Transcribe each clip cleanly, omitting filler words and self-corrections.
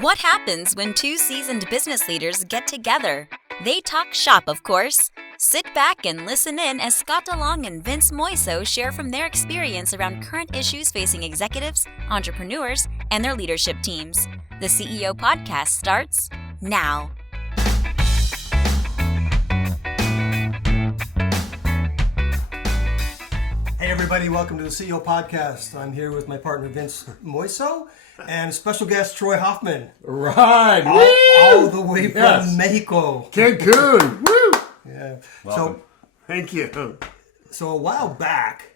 What happens when two seasoned business leaders get together? They talk shop, of course. Sit back and listen in as Scott Long and Vince Moiso share from their experience around current issues facing executives, entrepreneurs, and their leadership teams. The CEO Podcast starts now. Hey everybody, welcome to the CEO Podcast. I'm here with my partner Vince Moiso and special guest Troy Hoffman. Right, all the way from Mexico. Cancun. Woo! Yeah. Welcome. Thank you. So a while back,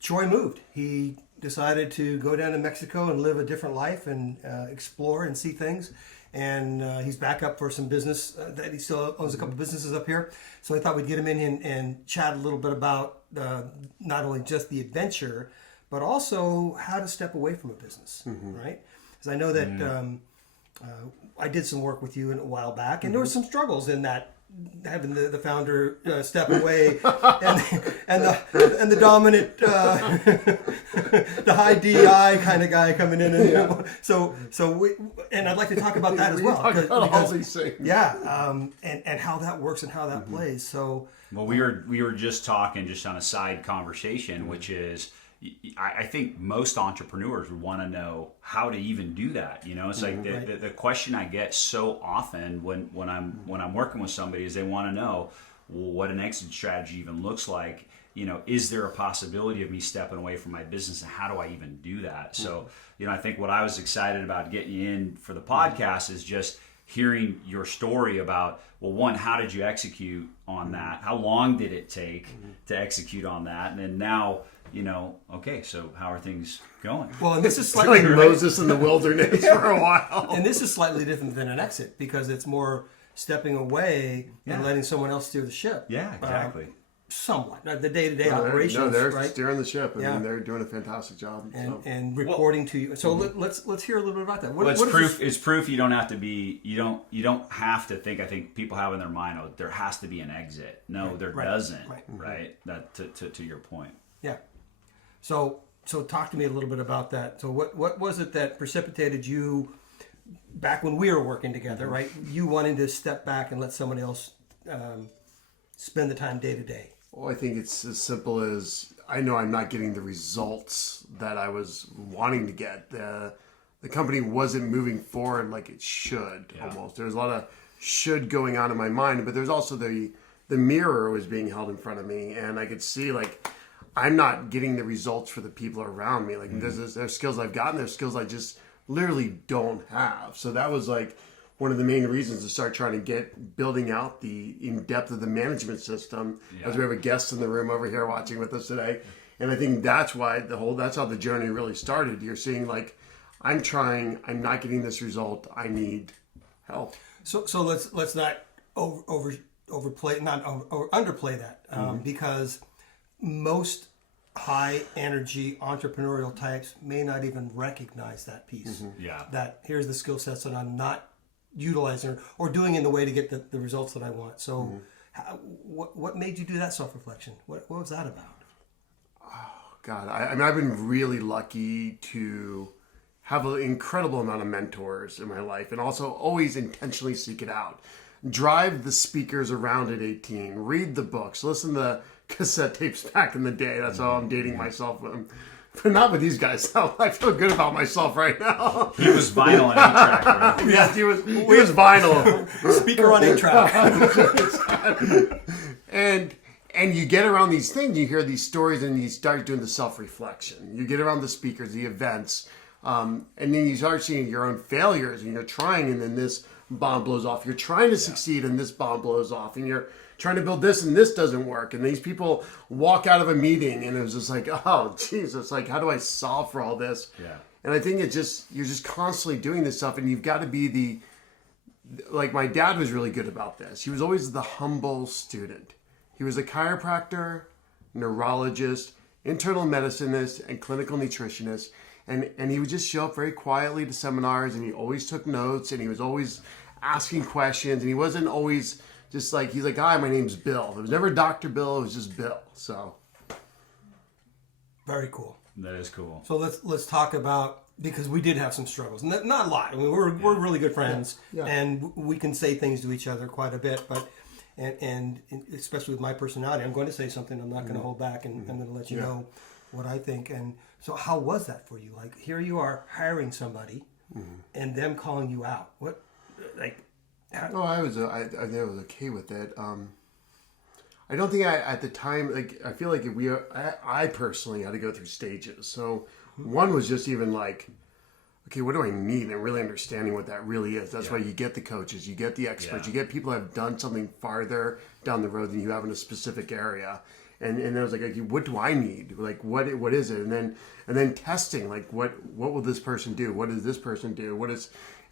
Troy moved. He decided to go down to Mexico and live a different life and explore and see things. And he's back up for some business. That he still owns a couple businesses up here. So I thought we'd get him in and chat a little bit about not only just the adventure, but also how to step away from a business, right? Because I know that I did some work with you a while back, and there were some struggles in that, having the founder step away and the dominant the high DI kind of guy coming in, and so we, and I'd like to talk about that as well, because all these things. and how that works and how that plays. So well, we were just talking just on a side conversation, which is I think most entrepreneurs would want to know how to even do that. You know, it's like the question I get so often when I'm working with somebody is they want to know, well, what an exit strategy even looks like. You know, is there a possibility of me stepping away from my business, and how do I even do that? So, you know, I think what I was excited about getting you in for the podcast is just hearing your story about, well, one, how did you execute on that? How long did it take to execute on that? And then now, you know, okay, so how are things going? Well, and this is slightly like Moses in the wilderness for a while. And this is slightly different than an exit, because it's more stepping away and letting someone else steer the ship. Yeah, exactly. Somewhat. The day-to-day operations, they're right? steering the ship. I mean, they're doing a fantastic job. And reporting to you. So let's hear a little bit about that. It's proof you don't have to be. You don't have to think. I think people have in their mind, oh, there has to be an exit. No, there doesn't. Right. That to your point. Yeah. So talk to me a little bit about that. So what was it that precipitated you back when we were working together, right? You wanting to step back and let somebody else spend the time day to day. Well, I think it's as simple as, I know I'm not getting the results that I was wanting to get. The company wasn't moving forward like it should, almost. There's a lot of should going on in my mind, but there's also the mirror was being held in front of me, and I could see, like, I'm not getting the results for the people around me. Like, there's skills I've gotten, there's skills I just literally don't have. So that was, like, one of the main reasons to start trying to get building out the in-depth of the management system, as we have a guest in the room over here watching with us today. And I think that's why that's how the journey really started. You're seeing, like, I'm not getting this result, I need help. So let's not underplay that, because most high energy entrepreneurial types may not even recognize that piece. That here's the skill sets that I'm not utilizing or doing in the way to get the results that I want. So what made you do that self-reflection? What was that about? Oh, God. I mean, I've been really lucky to have an incredible amount of mentors in my life, and also always intentionally seek it out. Drive the speakers around at 18, read the books, listen to cassette tapes back in the day. That's how I'm dating myself. But not with these guys. I feel good about myself right now. He was vinyl and 8-track, right? Yes, he was vinyl. Speaker on 8-track. And you get around these things, you hear these stories, and you start doing the self-reflection. You get around the speakers, the events, and then you start seeing your own failures, and you're trying, and then this bomb blows off. You're trying to succeed, and this bomb blows off, and you're trying to build this, and this doesn't work. And these people walk out of a meeting, and it was just like, oh, Jesus, like, how do I solve for all this? Yeah. And I think you're just constantly doing this stuff, and you've got to be like, my dad was really good about this. He was always the humble student. He was a chiropractor, neurologist, internal medicinist, and clinical nutritionist. And he would just show up very quietly to seminars, and he always took notes, and he was always asking questions, and he wasn't always just like, he's like, hi, my name's Bill. It was never Dr. Bill, it was just Bill. So very cool. That is cool. So let's talk about because we did have some struggles. Not a lot. I mean, we're really good friends, and we can say things to each other quite a bit. But and especially with my personality, I'm going to say something. I'm not going to hold back, and I'm going to let you know what I think. And so, how was that for you? Like, here you are hiring somebody, and them calling you out. What, like? No, I was okay with it. I don't think at the time, like, I feel like I personally had to go through stages. So one was just even like, okay, what do I need? And really understanding what that really is. That's why you get the coaches, you get the experts, you get people who have done something farther down the road than you have in a specific area. And I was like, okay, what do I need? Like, what is it? And then testing, like, what will this person do? What does this person do?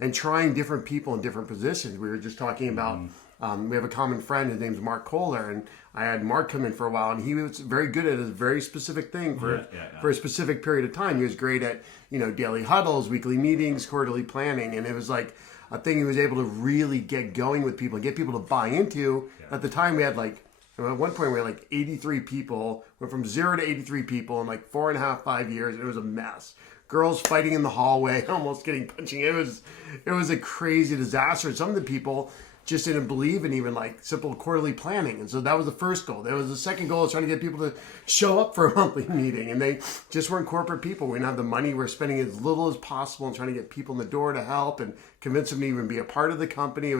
And trying different people in different positions. We were just talking about, we have a common friend, his name's Mark Kohler, and I had Mark come in for a while, and he was very good at a very specific thing for a specific period of time. He was great at, daily huddles, weekly meetings, quarterly planning, and it was like a thing he was able to really get going with people and get people to buy into. At the time, we had at one point we had 83 people, went from 0 to 83 people in 4.5, 5 years, and it was a mess. Girls fighting in the hallway, almost getting punching. It was a crazy disaster. Some of the people just didn't believe in even simple quarterly planning. And so that was the first goal. There was the second goal, was trying to get people to show up for a monthly meeting. And they just weren't corporate people. We didn't have the money. We're spending as little as possible and trying to get people in the door to help and convince them to even be a part of the company. It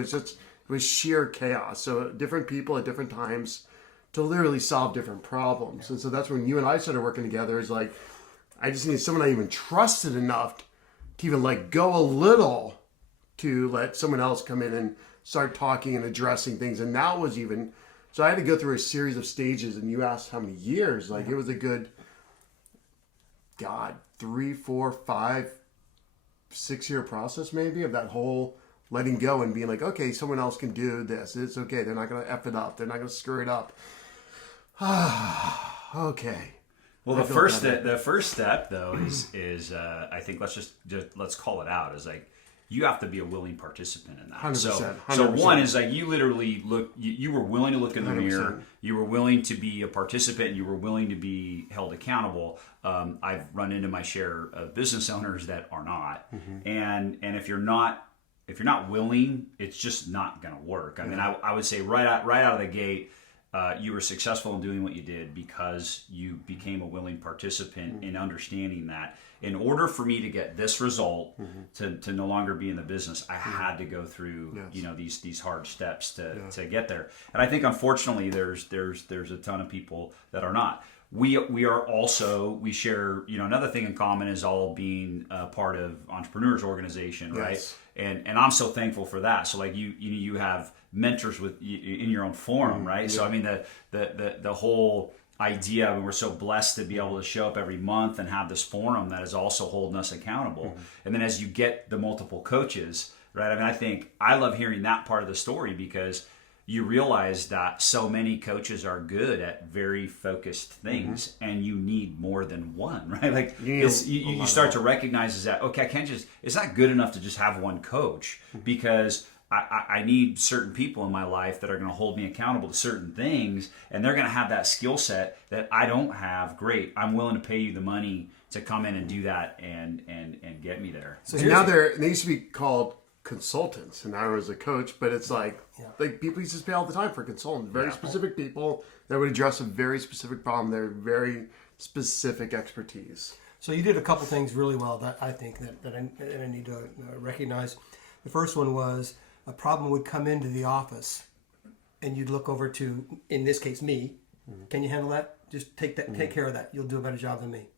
was sheer chaos. So different people at different times to literally solve different problems. And so that's when you and I started working together. Is I just needed someone I even trusted enough to even let go a little to let someone else come in and start talking and addressing things. And that was so I had to go through a series of stages, and you asked how many years. It was a good, 3, 4, 5, 6 year process maybe of that whole letting go and being okay, someone else can do this. It's okay. They're not going to F it up. They're not going to screw it up. Okay. Well, the first step though is I think let's call it out, is you have to be a willing participant in that. 100%, 100%. So one is you literally you were willing to look in the 100%. Mirror, you were willing to be a participant, and you were willing to be held accountable. I've run into my share of business owners that are not, and if you're not willing, it's just not going to work. I mean, I would say right out of the gate, you were successful in doing what you did because you became a willing participant in understanding that in order for me to get this result, to no longer be in the business, I had to go through these hard steps to get there. And I think unfortunately there's a ton of people that are not. We share another thing in common is all being part of Entrepreneurs Organization, right? Yes. And I'm so thankful for that. So you have mentors in your own forum, right? Yeah. So I mean the whole idea, we're so blessed to be able to show up every month and have this forum that is also holding us accountable. And then as you get the multiple coaches, right? I mean, I think I love hearing that part of the story because you realize that so many coaches are good at very focused things, and you need more than one, right? You start to recognize is that, okay, it's not good enough to just have one coach because I need certain people in my life that are going to hold me accountable to certain things, and they're going to have that skill set that I don't have. Great. I'm willing to pay you the money to come in and do that and get me there. So now they used to be called consultants, and I was a coach, but it's people used to pay all the time for consultants, very specific people that would address a very specific problem. They're very specific expertise. So you did a couple things really well that I think that I need to recognize. The first one was a problem would come into the office, and you'd look over to, in this case, me. Can you handle that? Just take care of that. You'll do a better job than me.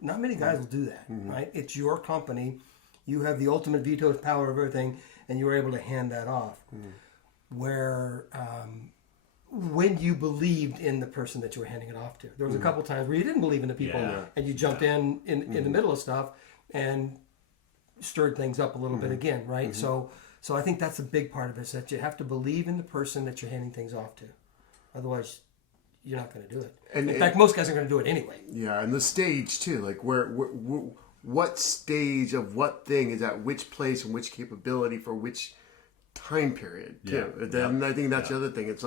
Not many guys will do that, right? It's your company. You have the ultimate veto power of everything, and you were able to hand that off. Where when you believed in the person that you were handing it off to, there was a couple times where you didn't believe in the people, and you jumped in the middle of stuff and stirred things up a little bit again, right? So I think that's a big part of it, is that you have to believe in the person that you're handing things off to. Otherwise, you're not going to do it. And in fact, most guys are going to do it anyway. Yeah, and the stage too, what stage of what thing is at which place and which capability for which time period too. And I think that's the other thing. It's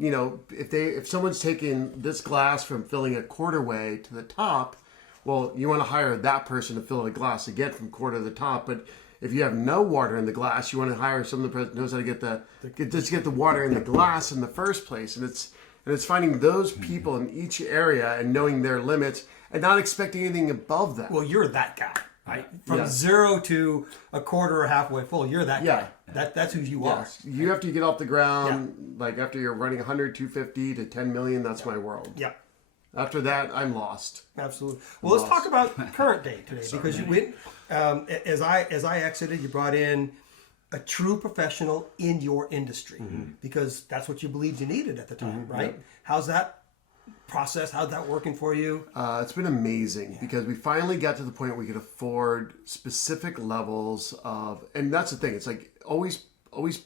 if someone's taking this glass from filling a quarter way to the top, Well, you want to hire that person to fill the glass to get from quarter to the top, but if you have no water in the glass, you want to hire someone that knows how to get the water in the glass in the first place. And it's finding those people in each area and knowing their limits and not expecting anything above that. Well, you're that guy, right? From 0 to a quarter or halfway full, you're that guy. That's who you are. You have to get off the ground, like after you're running 100, 250 to 10 million, that's my world. Yeah. After that, I'm lost. Absolutely. Well, let's talk about current day today, because you went, as I exited, you brought in a true professional in your industry, because that's what you believed you needed at the time, right? Yep. How's that process? How's that working for you? It's been amazing because we finally got to the point where we could afford specific levels of, and that's the thing. It's like always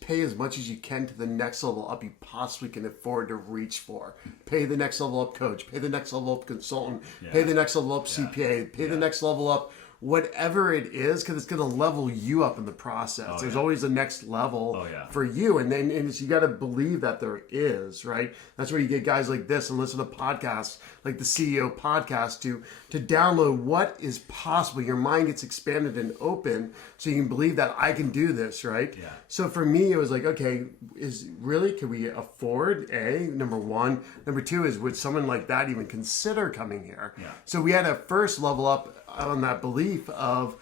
pay as much as you can to the next level up you possibly can afford to reach for. Pay the next level up coach, pay the next level up consultant, pay the next level up CPA, pay the next level up whatever it is, because it's going to level you up in the process. There's always a next level for you, and you got to believe that there is, right? That's where you get guys like this and listen to podcasts like the CEO podcast to download what is possible. Your mind gets expanded and open so you can believe that I can do this, right? Yeah. So for me, it was like, okay, can we afford number one? Number two is, would someone like that even consider coming here? Yeah. So we had to first level up on that belief of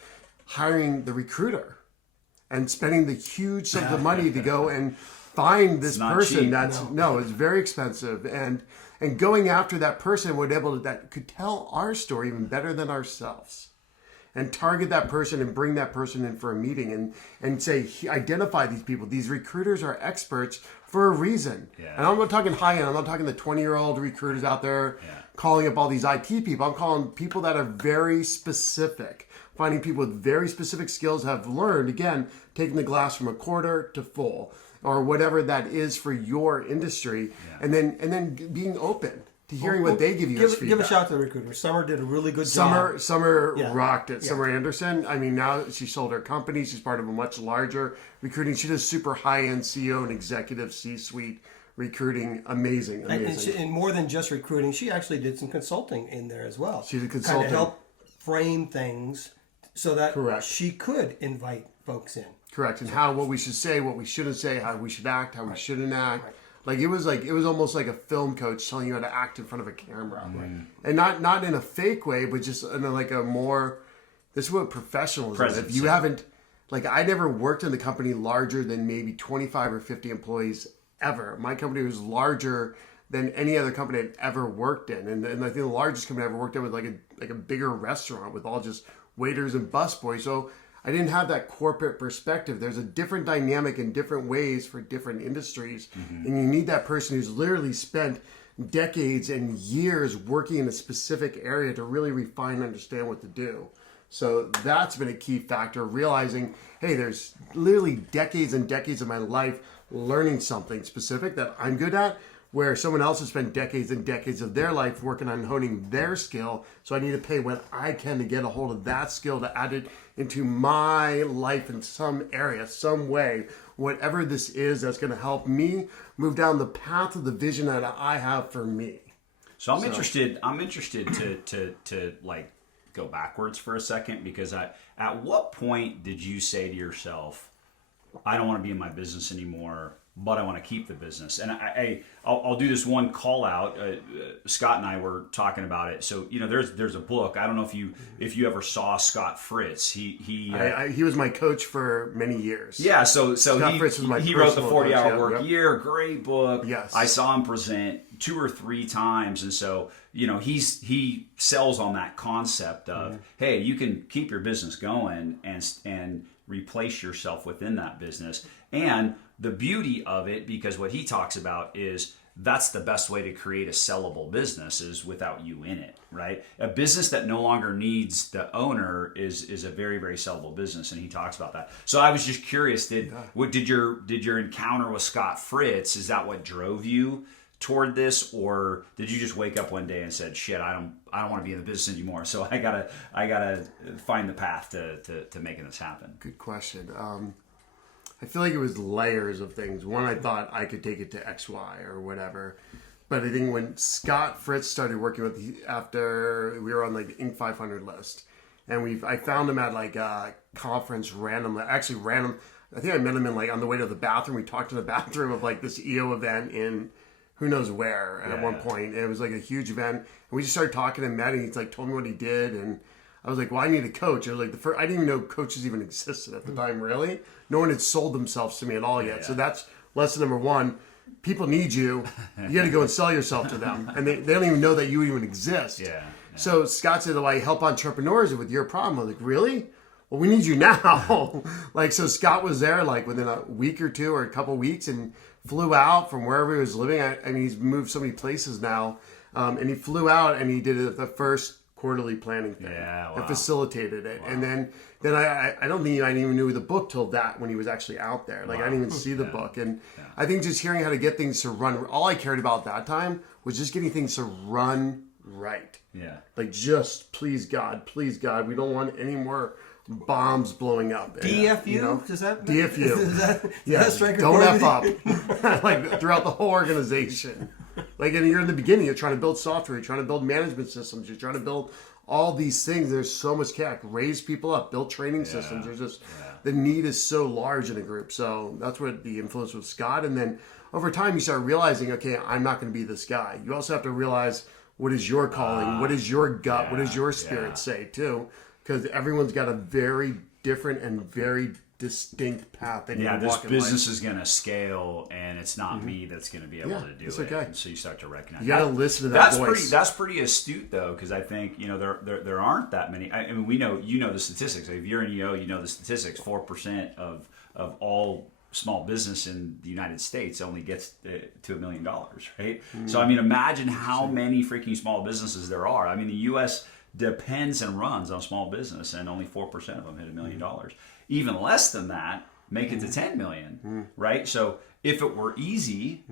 hiring the recruiter and spending the huge sums of money to go and find this person. It's very expensive, and going after that person that could tell our story even better than ourselves, and target that person and bring that person in for a meeting and say, identify these people. These recruiters are experts for a reason. Yeah. And I'm not talking high end. I'm not talking the 20-year-old recruiters out there calling up all these IT people. I'm calling people that are very specific, finding people with very specific skills, have learned, again, taking the glass from a quarter to full, or whatever that is for your industry, and then being open to hearing what they give you as feedback. Give a shout out to the recruiter. Summer did a really good job. Summer rocked it. Yeah. Summer Anderson. I mean, now she sold her company. She's part of a much larger recruiting. She does super high-end CEO and executive C-suite recruiting. Amazing. And more than just recruiting, she actually did some consulting in there as well. She did consulting. Kind of help frame things so that she could invite folks in. Correct. And what we should say, what we shouldn't say, how we should act, how we shouldn't act. Right. It was almost like a film coach telling you how to act in front of a camera, and not in a fake way, but just in a more. This is what professionalism is. If you haven't, I never worked in a company larger than maybe 25 or 50 employees ever. My company was larger than any other company I'd ever worked in, and I think the largest company I ever worked in was like a bigger restaurant with all just waiters and busboys. So I didn't have that corporate perspective. There's a different dynamic in different ways for different industries. And you need that person who's literally spent decades and years working in a specific area to really refine and understand what to do. So that's been a key factor, realizing, hey, there's literally decades and decades of my life learning something specific that I'm good at, where someone else has spent decades and decades of their life working on honing their skill. So I need to pay what I can to get a hold of that skill to add it into my life in some area, some way, whatever this is that's going to help me move down the path of the vision that I have for me. So I'm interested to go backwards for a second, because at what point did you say to yourself, I don't want to be in my business anymore, but I want to keep the business? And I'll do this one call out. Scott and I were talking about it. So there's a book. I don't know if you ever saw Scott Fritz. He was my coach for many years. Yeah. So Scott Fritz was my he wrote the 40-Hour Work Year. Great book. Yes. I saw him present 2 or 3 times, and so he sells on that concept of hey, you can keep your business going and replace yourself within that business. And the beauty of it, because what he talks about is that's the best way to create a sellable business, is without you in it, right? A business that no longer needs the owner is a very, very sellable business, and he talks about that. So I was just curious, did your encounter with Scott Fritz, is that what drove you toward this, or did you just wake up one day and said, shit, I don't want to be in the business anymore, so I gotta find the path to making this happen? Good question. I feel like it was layers of things. One, I thought I could take it to X, Y, or whatever. But I think when Scott Fritz started working with, after we were on like the Inc. 500 list, and I found him at like a conference randomly. Actually, random. I think I met him in like on the way to the bathroom. We talked in the bathroom of like this EO event in who knows where at one point. And it was like a huge event. And we just started talking and met, and he's like told me what he did, and I was like, well, I need a coach. I was like, I didn't even know coaches even existed at the time. Really, no one had sold themselves to me at all yet. So that's lesson number one. People need you. You got to go and sell yourself to them. And they don't even know that you even exist. Yeah. So Scott said, well, I help entrepreneurs with your problem. I was like, really? Well, we need you now. Like, so Scott was there like within a week or two or a couple weeks and flew out from wherever he was living. I mean, he's moved so many places now. And he flew out and he did the first quarterly planning thing. Yeah, wow. And facilitated it. Wow. And then I don't think I even knew the book till that when he was actually out there. Like, I didn't even see the book. And I think just hearing how to get things to run, all I cared about that time was just getting things to run right. Yeah. Like, just please God, we don't want any more bombs blowing up. DFU? You know? Does that DFU. Does that don't F up. Like, throughout the whole organization. Like, and you're in the beginning, you're trying to build software, you're trying to build management systems, you're trying to build all these things. There's so much CAC. Raise people up, build training systems. There's just, the need is so large in a group. So that's what the influence with Scott. And then over time, you start realizing, okay, I'm not going to be this guy. You also have to realize what is your calling, what is your gut, what does your spirit say too? Because everyone's got a very different and very distinct path. That this business is going to scale, and it's not me that's going to be able to do it. Okay. And so you start to recognize. You got to listen to that voice. That's pretty astute, though, because I think there aren't that many. I mean, we know the statistics. If you're an EO, you know the statistics. 4% of all small business in the United States only gets to $1 million, right? So I mean, imagine how many freaking small businesses there are. I mean, the U.S. depends and runs on small business, and only 4% of them hit $1 million. Even less than that make it to 10 million, right? So if it were easy,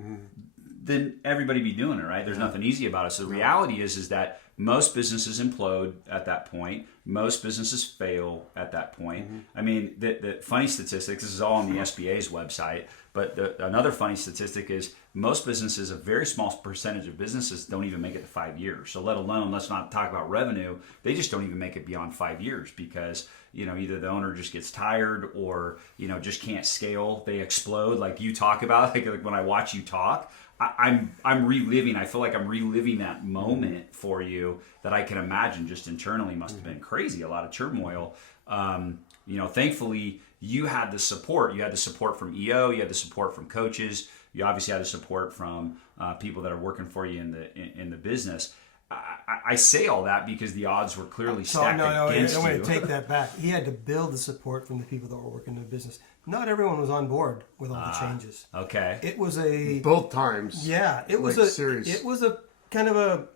then everybody be doing it, right? There's nothing easy about it. So the reality is that most businesses implode at that point. Most businesses fail at that point. I mean, the funny statistics, this is all on the SBA's website, but another funny statistic is most businesses, a very small percentage of businesses don't even make it to 5 years. So let alone, let's not talk about revenue, they just don't even make it beyond 5 years because, either the owner just gets tired or, just can't scale. They explode like you talk about, like when I watch you talk. I'm reliving. I feel like I'm reliving that moment for you that I can imagine just internally must have been crazy. A lot of turmoil. Thankfully you had the support. You had the support from EO. You had the support from coaches. You obviously had the support from people that are working for you in the business. I say all that because the odds were clearly stacked against you. I'm going to take that back. He had to build the support from the people that were working in the business. Not everyone was on board with all the changes. Okay. It was both times. Yeah, it was It was a kind of a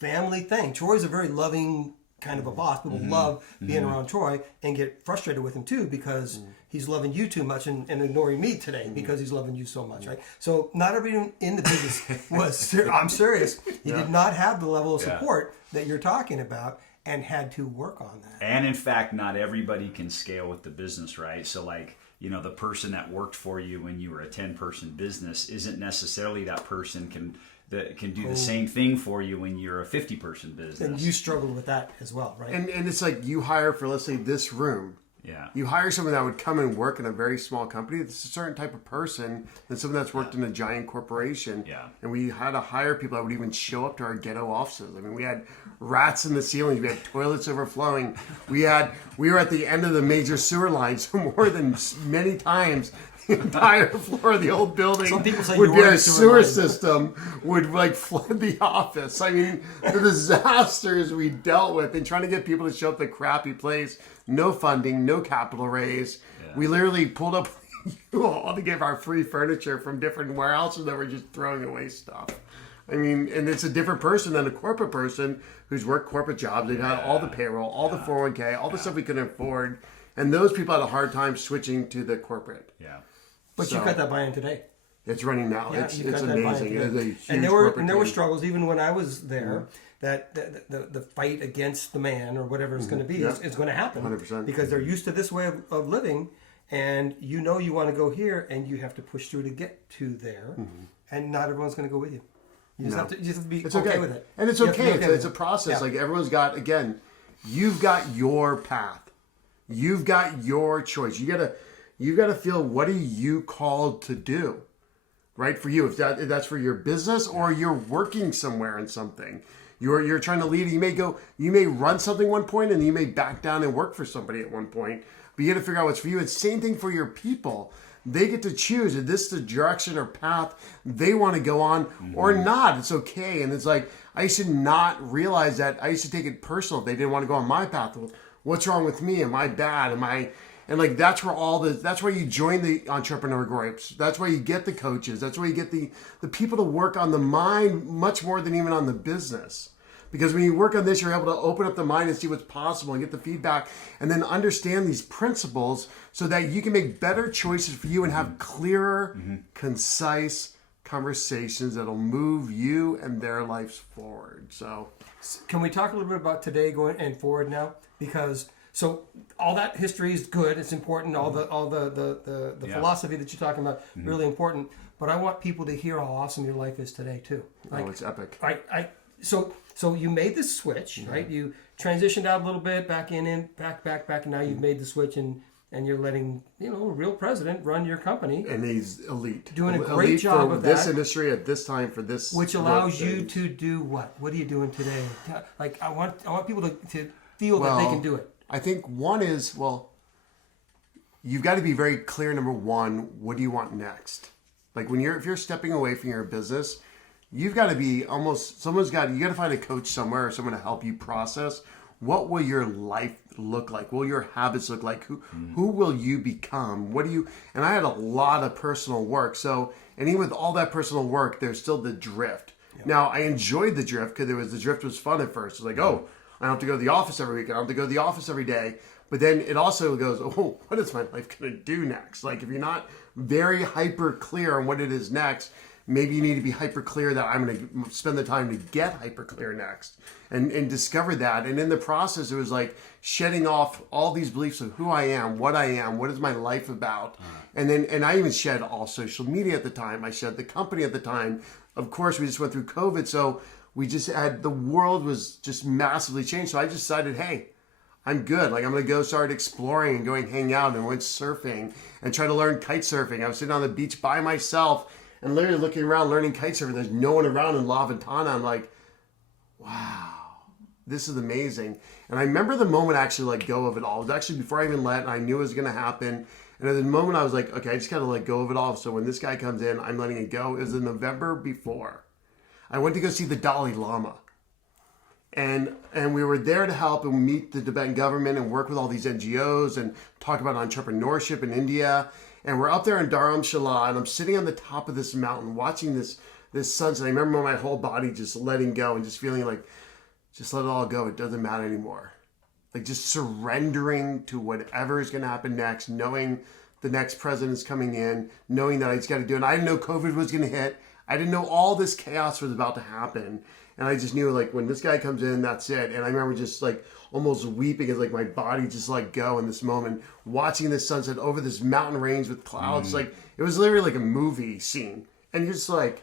family thing. Troy's a very loving kind of a boss. People love being around Troy and get frustrated with him too because he's loving you too much and ignoring me today because he's loving you so much, right? So not everyone in the business was. I'm serious. He did not have the level of support that you're talking about, and had to work on that. And in fact, not everybody can scale with the business, right? So like, the person that worked for you when you were a 10-person business isn't necessarily that person can do the same thing for you when you're a 50-person business. And you struggled with that as well, right? And it's like you hire for, let's say, this room. Yeah. You hire someone that would come and work in a very small company. It's a certain type of person than someone that's worked in a giant corporation. Yeah. And we had to hire people that would even show up to our ghetto offices. I mean, we had rats in the ceilings. We had toilets overflowing. We were at the end of the major sewer line, so more than many times the entire floor of the old building would be a sewer system would like flood the office. I mean, the disasters we dealt with and trying to get people to show up at the crappy place. No funding, no capital raise. Yeah. We literally pulled up you all to give our free furniture from different warehouses that were just throwing away stuff. I mean, and it's a different person than a corporate person who's worked corporate jobs. They've had all the payroll, all the 401k, all the stuff we couldn't afford. And those people had a hard time switching to the corporate. Yeah. But you got that buy-in today. It's running now. Yeah, it's amazing. It is a huge and there were struggles even when I was there. That the fight against the man or whatever it's going to be is going to happen 100%. Because they're used to this way of living, and you want to go here, and you have to push through to get to there, and not everyone's going to go with you. You just have to be It's okay with it. And it's You have to okay. be with It's a it. process. Yeah. Like everyone's got, again, you've got your path. You've got your choice. You gotta feel, what are you called to do? Right? For you, if that's for your business or you're working somewhere in something. You're trying to lead. You may run something one point and you may back down and work for somebody at one point. But you got to figure out what's for you. And same thing for your people. They get to choose, is this the direction or path they want to go on or not? It's okay. And it's like, I used to not realize that. I used to take it personal if they didn't want to go on my path. Well, what's wrong with me? Am I bad? And like, that's where you join the entrepreneur groups. That's where you get the coaches. That's where you get the people to work on the mind much more than even on the business. Because when you work on this, you're able to open up the mind and see what's possible and get the feedback and then understand these principles so that you can make better choices for you and have clearer, concise conversations that'll move you and their lives forward. So, Can we talk a little bit about today going and forward now? Because all that history is good. It's important. All the philosophy that you're talking about, really important. But I want people to hear how awesome your life is today too. Like, it's epic. So you made this switch, right? You transitioned out a little bit, back in, back, and now you've made the switch and you're letting, a real president run your company. And he's elite. Doing a Elite great job for of this that. industry at this time for this. Which allows you to do what? What are you doing today? Like, I want people to feel that they can do it. I think one is, you've got to be very clear, number one, what do you want next? Like if you're stepping away from your business, you've got to be you got to find a coach somewhere or someone to help you process what will your life look like? What will your habits look like? Who will you become? And I had a lot of personal work. So, and even with all that personal work, there's still the drift. Yeah. Now, I enjoyed the drift because the drift was fun at first. It's like, I don't have to go to the office every week. I don't have to go to the office every day. But then it also goes, what is my life going to do next? Like if you're not very hyper clear on what it is next, maybe you need to be hyper clear that I'm going to spend the time to get hyper clear next and discover that. And in the process, it was like shedding off all these beliefs of who I am, what is my life about. And I even shed all social media at the time. I shed the company at the time. Of course, we just went through COVID. So the world was just massively changed. So I just decided, hey, I'm good. Like I'm going to go start exploring and going hang out and went surfing and try to learn kite surfing. I was sitting on the beach by myself and literally looking around, learning kite surfing. There's no one around in La Ventana. I'm like, wow, this is amazing. And I remember the moment I actually let go of it all. It was actually before I even let, and I knew it was going to happen. And at the moment I was like, okay, I just got to let go of it all. So when this guy comes in, I'm letting it go. It was the November before. I went to go see the Dalai Lama. And we were there to help and meet the Tibetan government and work with all these NGOs and talk about entrepreneurship in India. And we're up there in Dharamshala, and I'm sitting on the top of this mountain watching this sunset. I remember my whole body just letting go and just feeling like, just let it all go. It doesn't matter anymore. Like just surrendering to whatever is going to happen next, knowing the next president's coming in, knowing that I just got to do it. And I didn't know COVID was going to hit. I didn't know all this chaos was about to happen. And I just knew like when this guy comes in, that's it. And I remember just like almost weeping as like my body just let go in this moment, watching this sunset over this mountain range with clouds. Like it was literally like a movie scene. And you're just like,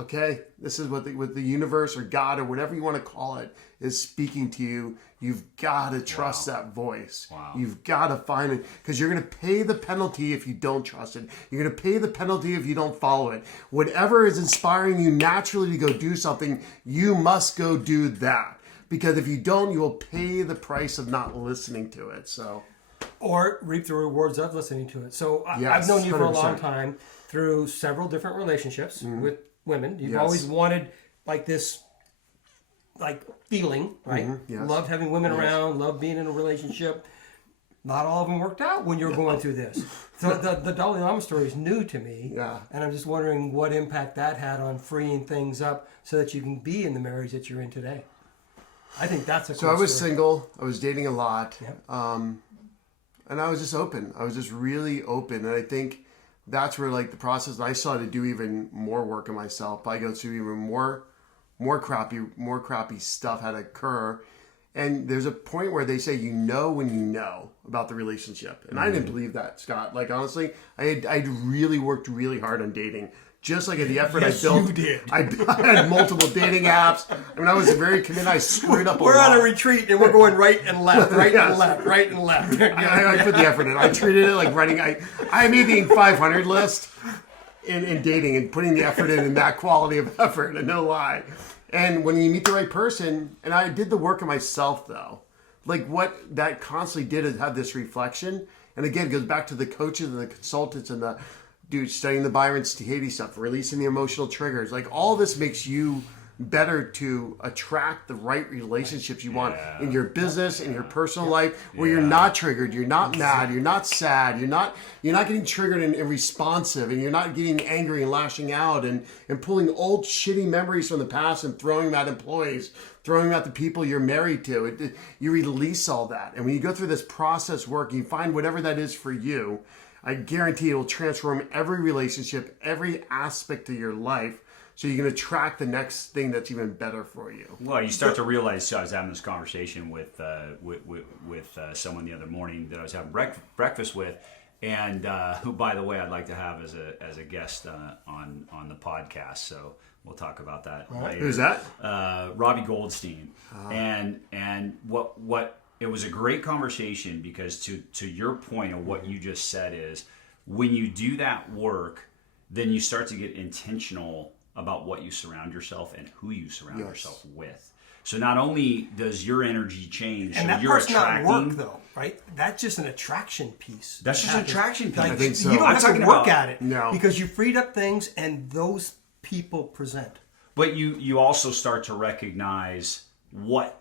okay, this is what the universe or God or whatever you want to call it is speaking to you. You've got to trust that voice. Wow. You've got to find it because you're going to pay the penalty if you don't trust it. You're going to pay the penalty if you don't follow it. Whatever is inspiring you naturally to go do something, you must go do that. Because if you don't, you will pay the price of not listening to it. So, or reap the rewards of listening to it. So yes, I've known you for a 100%. long time through several different relationships with women. You've Yes. always wanted like this feeling, right? Yes. Loved having women around, loved being in a relationship. Not all of them worked out when you were going through this. So the Dalai Lama story is new to me. Yeah. And I'm just wondering what impact that had on freeing things up so that you can be in the marriage that you're in today. I think that's a cool So I was story. single. I was dating a lot. Yep. And I was just open. I was just really open. And I think that's where like the process, and I started to do even more work on myself. I go through even more crappy stuff had to occur. And there's a point where they say, you know when you know about the relationship. And I didn't believe that, Scott. Like, honestly, I'd really worked really hard on dating just like the effort Yes, I built. you did. I had multiple dating apps. I mean, I was very committed. I screwed up a lot. We're on a retreat and we're going right and left, right Yes. and left, right and left. I put the effort in. I treated it like running. I made the 500 list in dating and putting the effort in that quality of effort, and no lie. And when you meet the right person, and I did the work of myself though, like what that constantly did is have this reflection. And again, it goes back to the coaches and the consultants and the dude studying the Byron Katie stuff, releasing the emotional triggers. Like all this makes you better to attract the right relationships you want in your business, in your personal life, where you're not triggered, you're not mad, you're not sad, you're not getting triggered and responsive, and you're not getting angry and lashing out and pulling old shitty memories from the past and throwing them at employees, throwing them at the people you're married to. You release all that. And when you go through this process work, you find whatever that is for you, I guarantee it will transform every relationship, every aspect of your life, so you can attract the next thing that's even better for you. Well, you start to realize. So I was having this conversation with someone the other morning that I was having breakfast with, and who, by the way, I'd like to have as a guest on the podcast. So we'll talk about that later. Who's that? Robbie Goldstein. And what it was a great conversation, because to your point of what you just said is, when you do that work, then you start to get intentional about what you surround yourself and who you surround yourself with. So not only does your energy change, And so that you're part's attracting. not work, though, right? That's just an attraction piece. That's just an attraction piece. Like, I think so. You don't I'm have to talking work about- at it No. because you freed up things and those people present. But you also start to recognize what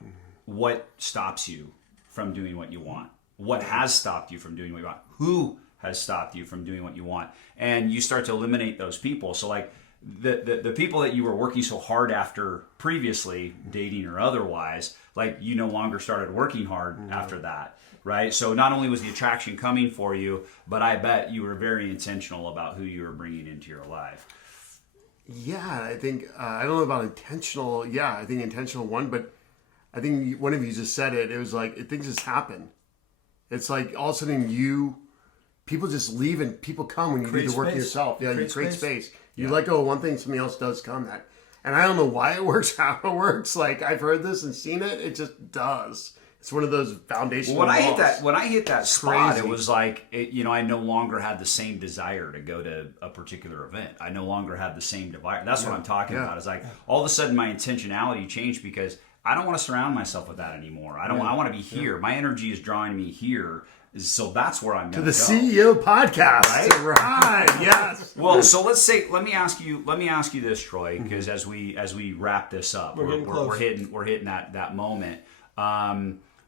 stops you from doing what you want. What has stopped you from doing what you want? Who has stopped you from doing what you want? And you start to eliminate those people. So like the people that you were working so hard after previously, dating or otherwise, like you no longer started working hard after that, right? So not only was the attraction coming for you, but I bet you were very intentional about who you were bringing into your life. Yeah, I think, I don't know about intentional. Yeah, I think intentional one, but I think one of you just said it. It was like, things just happen. It's like all of a sudden people just leave and people come when you Create do the work space. yourself. Yeah, you Create create space. space. You let go of one thing, something else does come. And I don't know why it works, how it works. Like I've heard this and seen it. It just does. It's one of those foundational When I laws. hit that spot, Crazy. it was like I no longer had the same desire to go to a particular event. I no longer had the same desire. That's what I'm talking about. It's like all of a sudden my intentionality changed because I don't want to surround myself with that anymore. I want to be here. My energy is drawing me here. So that's where I'm going the to go. CEO podcast, Right? Right? Yes. Well, so let me ask you this, Troy, because as we wrap this up, we're hitting that moment.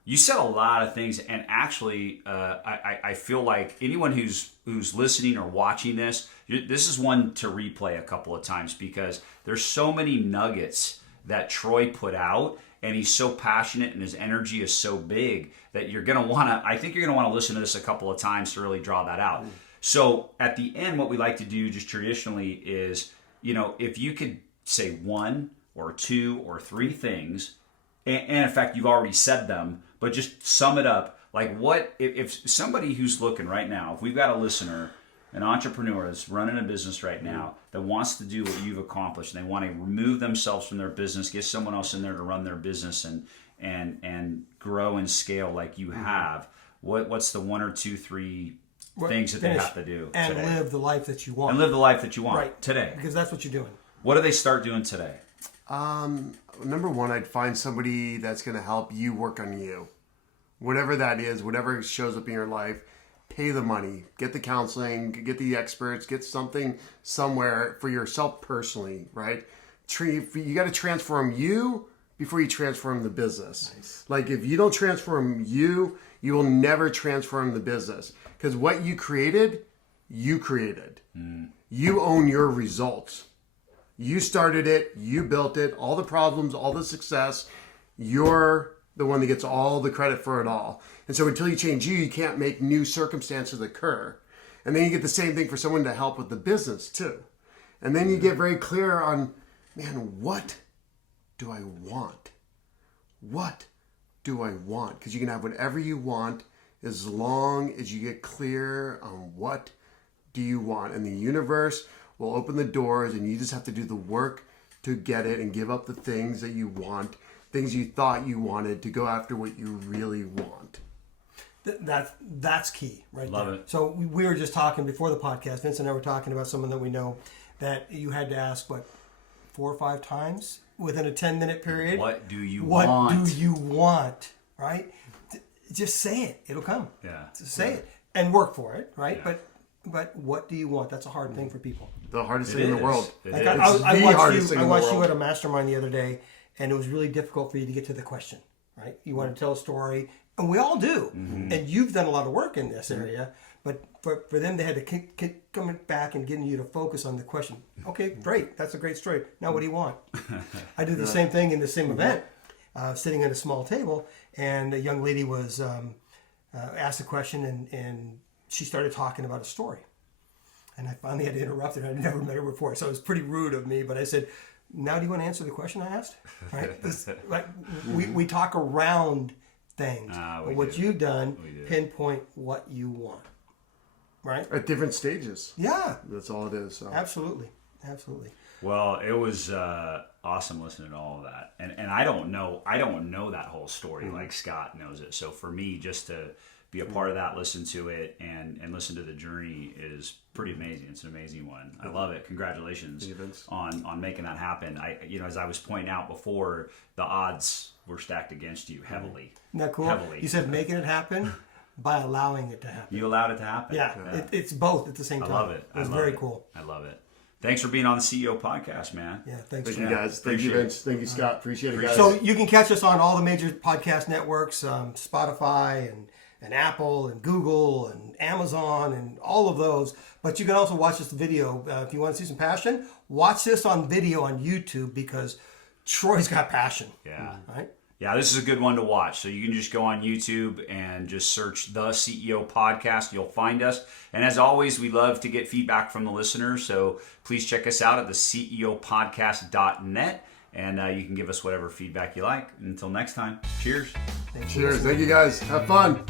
You said a lot of things, and actually, I feel like anyone who's listening or watching this is one to replay a couple of times, because there's so many nuggets that Troy put out, and he's so passionate, and his energy is so big that you're gonna wanna. I think you're gonna want to listen to this a couple of times to really draw that out. So at the end, what we like to do just traditionally is, if you could say one or two or three things, and in fact you've already said them, but just sum it up. Like what if somebody who's looking right now, if we've got a listener, an entrepreneur that's running a business right now that wants to do what you've accomplished, and they want to remove themselves from their business, get someone else in there to run their business and grow and scale like you have, what's the one or two, three things that they have to do and today? live the life that you want. And live the life that you want right today. because that's what you're doing. What do they start doing today? Number one, I'd find somebody that's going to help you work on you. Whatever that is, whatever shows up in your life, pay the money, get the counseling, get the experts, get something somewhere for yourself personally, right? You got to transform you before you transform the business. Nice. Like if you don't transform you will never transform the business, because what you created, you created. You own your results. You started it, you built it, all the problems, all the success, you're the one that gets all the credit for it all. And so until you change you can't make new circumstances occur. And then you get the same thing for someone to help with the business too. And then you get very clear on, man, what do I want? What do I want? Because you can have whatever you want as long as you get clear on what do you want. And the universe will open the doors, and you just have to do the work to get it and give up the things that you want, things you thought you wanted, to go after what you really want. That's key, right? Love there. it. So we were just talking before the podcast. Vince and I were talking about someone that we know that you had to ask 4 or 5 times within a 10-minute period. What do you what want? What do you want? Right? Just say it. It'll come. Yeah. Just say it and work for it. Right? Yeah. But what do you want? That's a hard thing for people. The hardest It thing in the is. world. It Like is. I hardest thing in the watched you world. at a mastermind the other day, and it was really difficult for you to get to the question. Right? You want to tell a story, and we all do. Mm-hmm. And you've done a lot of work in this area. But for them, they had to come back and getting you to focus on the question. Okay, great. That's a great story. Now, what do you want? I did the same thing in the same event, sitting at a small table, and a young lady was asked a question, and she started talking about a story. And I finally had to interrupt her. I'd never met her before, so it was pretty rude of me. But I said, now do you want to answer the question I asked? Right? We talk around things. But what you've done, pinpoint what you want. Right? At different stages. Yeah. That's all it is. So. Absolutely. Well, it was awesome listening to all of that, and I don't know that whole story like Scott knows it. So for me, just to be a part of that, listen to it, and listen to the journey is pretty amazing. It's an amazing one. I love it. Congratulations on making that happen. As I was pointing out before, the odds were stacked against you heavily. Isn't that cool? Heavily. You said making it happen by allowing it to happen. You allowed it to happen. Yeah. It's both at the same time. I love it. It was very cool. I love it. Thanks for being on the CEO podcast, man. Yeah, thanks. Thank you, guys. Thank you, Vince. Thank you, Scott. Appreciate it, guys. So you can catch us on all the major podcast networks, Spotify and Apple and Google and Amazon and all of those. But you can also watch this video. If you want to see some passion, watch this on video on YouTube, because Troy's got passion. Yeah. Right? Yeah, this is a good one to watch. So you can just go on YouTube and just search the CEO podcast. You'll find us. And as always, we love to get feedback from the listeners. So please check us out at the ceopodcast.net. And you can give us whatever feedback you like. Until next time, cheers. Cheers. Thank you, guys. Have fun.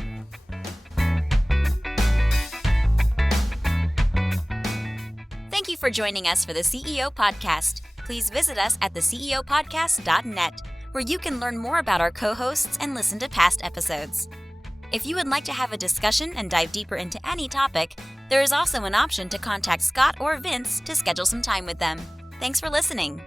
Thank you for joining us for the CEO Podcast. Please visit us at theceopodcast.net, where you can learn more about our co-hosts and listen to past episodes. If you would like to have a discussion and dive deeper into any topic, there is also an option to contact Scott or Vince to schedule some time with them. Thanks for listening.